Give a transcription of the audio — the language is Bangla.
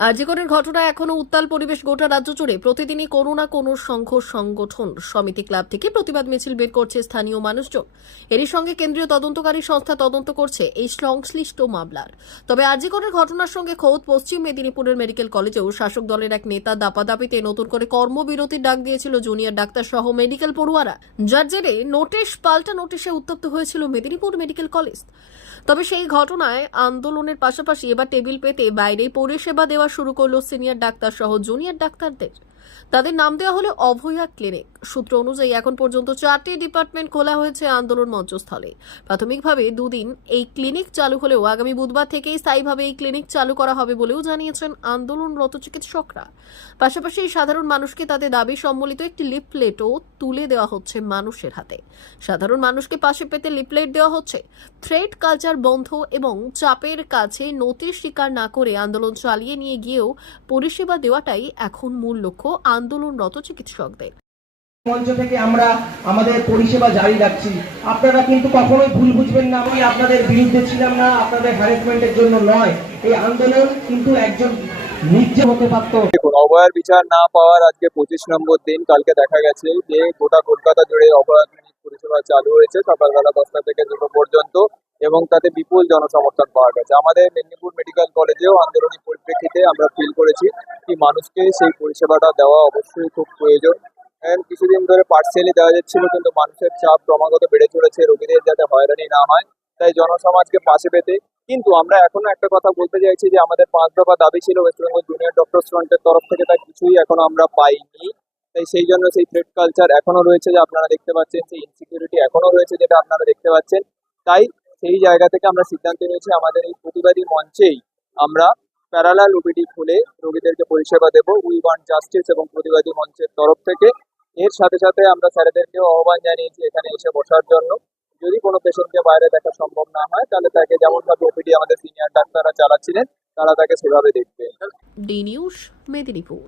আরজিকরের ঘটনায় এখনো উত্তাল পরিবেশ গোটা রাজ্য জুড়ে। প্রতিদিনই কোনো না কোনো সংঘ সংগঠন সমিতি ক্লাব থেকে প্রতিবাদ মিছিল বের করছে স্থানীয় মানুষজন। এরই সঙ্গে কেন্দ্রীয় তদন্তকারী সংস্থা তদন্ত করছে এই সংশ্লিষ্ট মামলার। তবে আরজিকরের ঘটনার সঙ্গে খোদ পশ্চিম মেদিনীপুরের মেডিকেল কলেজেও শাসক দলের এক নেতা দাপাদাপিতে নতুন করে কর্মবিরতির ডাক দিয়েছিল জুনিয়র ডাক্তার সহ মেডিকেল পড়ুয়ারা, যার জেরে নোটিশ পাল্টা নোটিশে উত্তপ্ত হয়েছিল মেদিনীপুর মেডিকেল কলেজ। তবে সেই ঘটনায় আন্দোলনের পাশাপাশি এবার টেবিল পেতে বাইরে পরিষেবা দেওয়া শুরু করলো সিনিয়র ডাক্তার সহ জুনিয়র ডাক্তারদের। তাদের নাম দেওয়া হলো অভয়া ক্লিনিক। সূত্র অনুযায়ী এখন পর্যন্ত 4টি ডিপার্টমেন্ট খোলা হয়েছে আন্দোলন মঞ্চস্থলে। প্রাথমিকভাবে দুদিন এই ক্লিনিক চালু হলেও আগামী বুধবার থেকেই স্থায়ীভাবে এই ক্লিনিক চালু করা হবে বলেও জানিয়েছেন আন্দোলনরত চিকিৎসকরা। পাশাপাশি সাধারণ মানুষকে তাদের দাবি সম্বলিত একটি লিফলেটও তুলে দেওয়া হচ্ছে মানুষের হাতে। সাধারণ মানুষকে পাশে পেতে লিফলেট দেওয়া হচ্ছে। থ্রেড কালচার বন্ধ এবং চাপের কাছে নোটিশ স্বীকার না করে আন্দোলন চালিয়ে নিয়ে গিয়েও পরিষেবা দেওয়াটাই এখন মূল লক্ষ্য আন্দোলনরত চিকিৎসকদের। মঞ্চ থেকে আমরা আমাদের পরিষেবা জারি রাখছি। আপনারা কিন্তু কখনোই ভুল বুঝবেন না, আমি আপনাদের বিরুদ্ধে ছিলাম না, আপনাদের হ্যারাসমেন্টের জন্য নয়। এই আন্দোলন কিন্তু একজন নির্যাতন হতে পারত। দেখুন, অভয়ার বিচার না পাওয়ার আজকে 25 নম্বর দিন। কালকে দেখা গেছে যে গোটা কলকাতা জুড়ে অভয়া ক্লিনিক পরিষেবা চালু হয়েছে সকালবেলা 10টা থেকে 2টো পর্যন্ত, এবং তাতে বিপুল জনসমর্থন পাওয়া গেছে। আমাদের মেদিনীপুর মেডিকেল কলেজেও আন্দোলনের পরিপ্রেক্ষিতে আমরা ফিল করেছি কি মানুষকে সেই পরিষেবাটা দেওয়া অবশ্যই খুব প্রয়োজন। কিছুদিন ধরে পার্সিয়ালি দেওয়া যাচ্ছিল, কিন্তু মানুষের চাপ ক্রমাগত বেড়ে চলেছে রোগীদের যাতে হয়রানি না হয়, তাই জনসমাজকে পাশে পেতে। কিন্তু আমরা এখনো একটা কথা বলতে চাইছি যে আমাদের 5 দফা দাবি ছিল ওয়েস্ট বেঙ্গল জুনিয়র ডক্টরস ফ্রন্টের তরফ থেকে, তা কিছুই এখনো আমরা পাইনি। তাই সেই জন্য সেই থ্রেড কালচার এখনো রয়েছে যে আপনারা দেখতে পাচ্ছেন, সেই ইনসিকিউরিটি এখনো রয়েছে যেটা আপনারা দেখতে পাচ্ছেন। তাই সেই জায়গা থেকে আমরা সিদ্ধান্ত নিয়েছি আমাদের এই প্রতিবাদী মঞ্চেই আমরা প্যারালাল ওপিডি খুলে রোগীদেরকে পরিষেবা দেবো। উই ওয়ান্ট জাস্টিস এবং প্রতিবাদী মঞ্চের তরফ থেকে। এর সাথে সাথে আমরা স্যারেদেরকেও আহ্বান জানিয়েছি এখানে এসে বসার জন্য। যদি কোনো পেশেন্টকে বাইরে দেখা সম্ভব না হয় তাহলে তাকে যেমনভাবে ওপিডি আমাদের সিনিয়র ডাক্তাররা চালাচ্ছিলেন তারা তাকে সেভাবে দেখবে। D news, Medinipur.